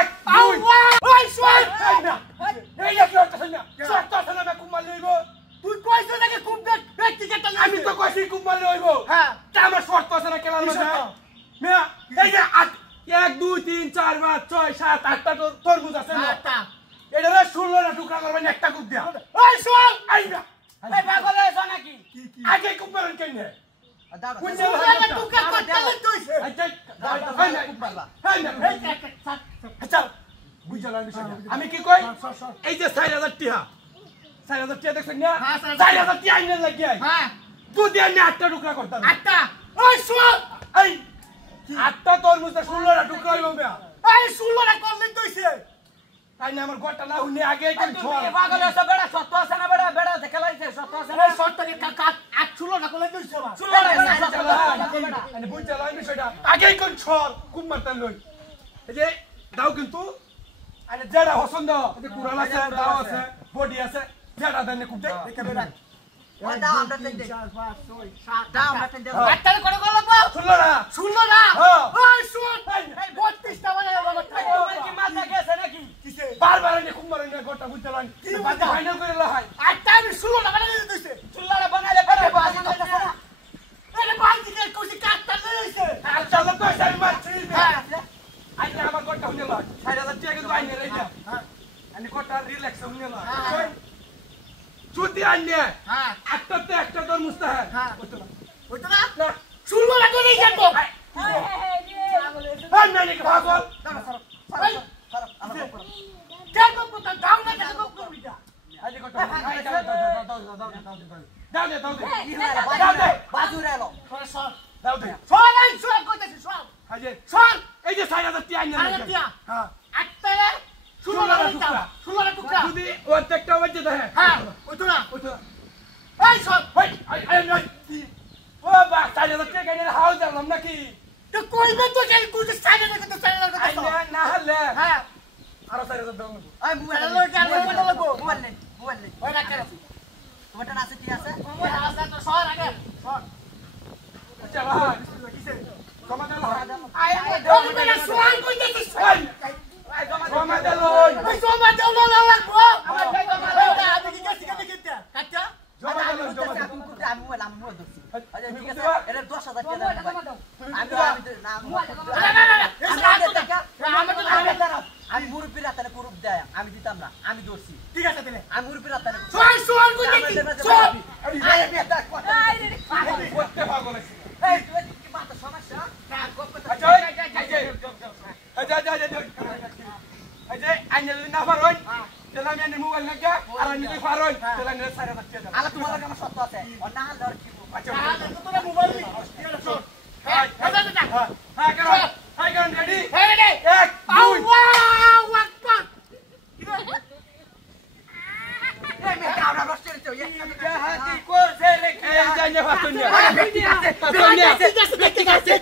এক দুই ওই শোন না এই যে কি না শর্ত আছে না কুমার লইব তুই কইছ নাকি কুম ব্যক্তিগত আমি তো কইছি কুমার লইব হ্যাঁ তা আমার শর্ত আছে না কেলার মধ্যে মিয়া এই যে 1 2 3 4 5 6 7 8টা তরমুজ আছে না এটা 16 না টুকরা করবেন একটা কুপ দিয়া ওই শোন আই না এই পাগল হইছ নাকি আগে কুমারন কেনে কোন জায়গা টুকরা করতে লইছে আচ্ছা বুঝলাম আমি কি কই এই যে 4000 টাকা দেখছেন না 4000 টাকা আইনে লাগিয়ে হ্যাঁ দুধ দিয়ে 8টা টুকরা করতাম 8টা ওই শোন এই 8টা তরমুজ 16টা টুকরা হইব মিয়া এই 16টা করলে দইছে তাই না আমার গোটা না হুনে আগে কোন ছয় পাগল আছে বড় সত্য আছে না বড় বড় দেখালাইছে সত্য আছে না সত্য কি কাট 8 16টা করলে দইছে বা 16টা মানে বুঝলা আমি সেটা আগে কোন ছয় কুম মারতাম লই এই যে দাও কিন্তু আরে যেটা পছন্দ এই কুড়াল আছে দাও আছে বডি আছে যেটা দেন কুপ দে দেখে বেড়া ওই দাও আমরা দেন 4 5 6 7 দাও আমরা দেন আটটা করে কল লাগবো শুনলো না ওই শুন 32টা বাজে বাবা তোমার কি মাথা গেছে নাকি কিসে বারবার এনে কুম মারেন গোটা বুঝলাম কি বাজে ফাইনাল করে লহাই আটটা আমি শুনলো বানাই দিতেছে শুনলো বানাইলে পরে বাজে কথা না এরে বাজি কে কোসি কাটটা লইছে আর চলো তো সাই মারছি হ্যাঁ আইনা আমার গোটা হুনে লয় 4000 টাকা কিন্তু আইনে রাইতা হ্যাঁ আইনে গোটা রিল্যাক্স হুনে লয় চুতি আইনে হ্যাঁ একটাতে একটা তোর মুস্তাহাব হ্যাঁ ওইতো না না শুনলো না তো নেই যাবো এই মানে কি পাগল এই আমার উপর কেন কথা দাও না দেখো কবিতা আইলে গোটা দাও দে বাজু রেলো সর দাও দে সর এই সর কইতাছি সর হাজে সর এই যে 4000 টাকা আইনে হ্যাঁ একটা ষোলোটা টুকরা যদি প্রত্যেকটা বাজে দেয় হ্যাঁ ওইতো না এই সব ও বা 4000 টাকা এনে হাও দিলাম নাকি তো কইবে তো যে কুছে 4000 টাকা তো 4000 টাকা আইনা না হলে হ্যাঁ আরো 4000 দাও এই মোবাইল লাগবো মোবাইল নেই ওই রাখ রাখ তোমারটা আছে কি আছে মোবাইল আছে তো সর আগে সর আচ্ছা ভাই কিসে জমা দাও আই আমি না সোয়াল কইতেছিস জমা দাও ওই জমা দাও না লাগবো আমার ভাই জমা দাও আমি কি কাছে কাছে কিটা কাটা জমা দাও আমি করতে আমি মোবাইল ধরছি আচ্ছা ঠিক আছে এর 10000 টাকা দাও আমি মুরব্বি রাতানে পুরুপ দেয় আমি দিতাম না আমি ধরছি ঠিক আছে তাহলে আমি মুরব্বি রাতানে সোয়াল কইতেছিস সব আরে বেটা করতে পাগল আছে এই তুই কি মাথা সমস্যা না গপ কথা আচ্ছা আচ্ছা আইনে না পারোই তেলা আমি মোবাইল লাগা আর আমি কই পারোই তেলা নে 4000 টাকা আলা তোমার লাগে আমার সত্য আছে আর না হলে আর কি আচ্ছা তো তোরা মোবাইল ঠিক আছে চল হ্যাঁ হ্যাঁ কারণ রেডি হ্যাঁ রেডি 1 2 আল্লাহু আকবার এই মে কাবড়া রস্টের তো একটা হাতি করছে রে এই জানে ফাতুনিয়া ঠিক আছে